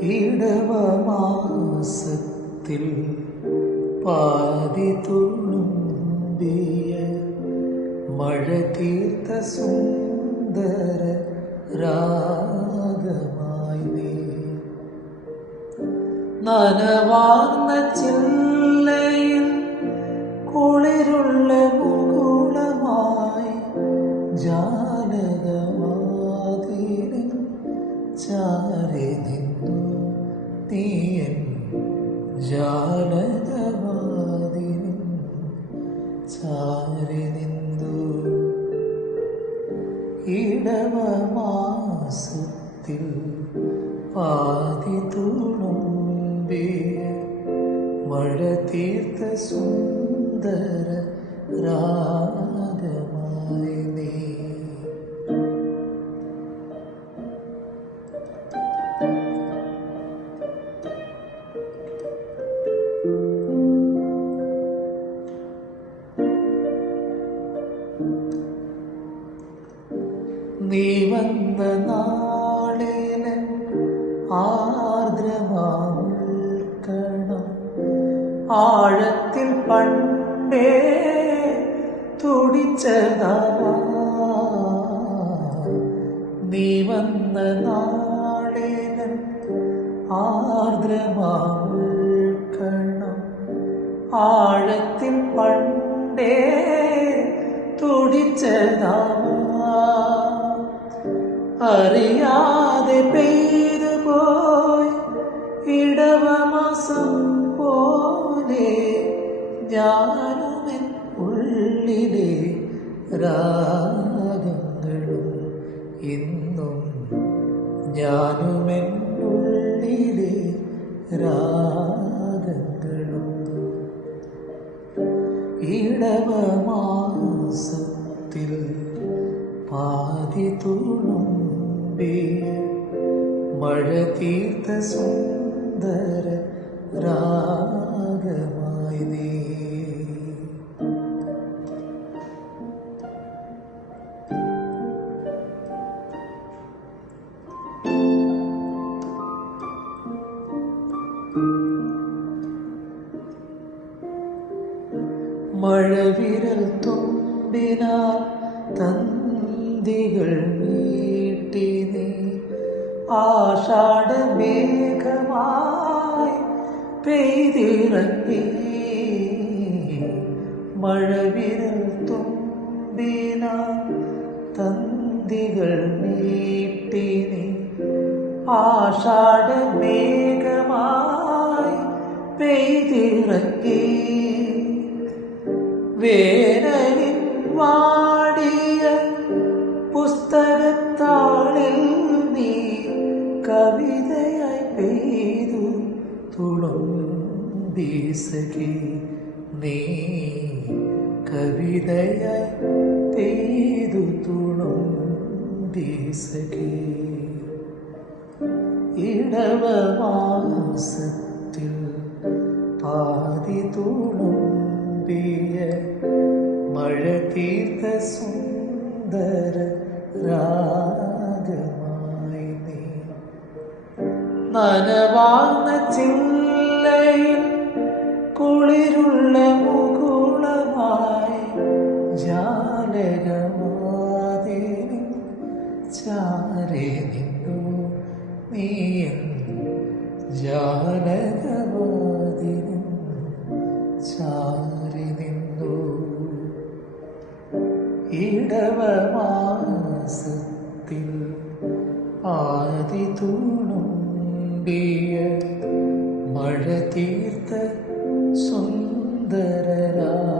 ഇടവമാസത്തിൽ പാതി തുളുമ്പിയ മഴ തീർത്ത സുന്ദര രാഗമായി നനവാർന്ന ചില്ലയിൽ കുളിരുള്ള മുകുളമായി ജാലകവാതിലിൻ ജാലകവാതിലിൻ ചാരി നിന്നു ഇടവമാസത്തിൽ പാതി തുളുമ്പിയ മഴ തീർത്ത സുന്ദര രാഗമായി നീ. നീ വന്ന നാളിന് ആർദ്രമാക്കണം ആഴത്തിൽ പണ്ടേ തുടിച്ചതാവാ നീ വന്ന നാളിന് ആഴത്തിൽ പണ്ടേ അറിയാതെ പെയ്തു പോയി. ഇടവമാസം പോലെ ഞാനുമെൻ ഉള്ളിലെ രാഗങ്ങളും ഇന്നും ഞാനുമെൻ ഉള്ളിലെ രാഗങ്ങളും. ഇടവമാസത്തിൽ പാതി തുളുമ്പിയ മഴ തീർത്ത സുന്ദര രാഗമായി നീ. മഴവിരൽ തുമ്പിനാൽ തന്തികൾ നീട്ടി നീ ആഷാഢ മേഘമായി പെയ്തിറങ്ങി. മഴവിരൽ തുമ്പിന തന്തികൾ നീട്ടി നീ ആഷാഢ മേഘമായി പെയ്തിറങ്ങി. കവിതയായി പെയ്തു തുളുമ്പീസകി നീ കവിതയായി പെയ്തു തുളുമ്പീസകി ഇടവമാസത്തിൽ പാതി തുളുമ്പിയ മഴ തീർത്ത സുന്ദര നീ നനവാർന്ന ചില്ലയിൽ കുളിരുള്ള മുകുളമായി ചാരെ നിന്നു നീ ചാരി നിന്നു. ഇടവമാസത്തിൽ ആദി சூடிய மழை தீர்த்த சுந்தரரா.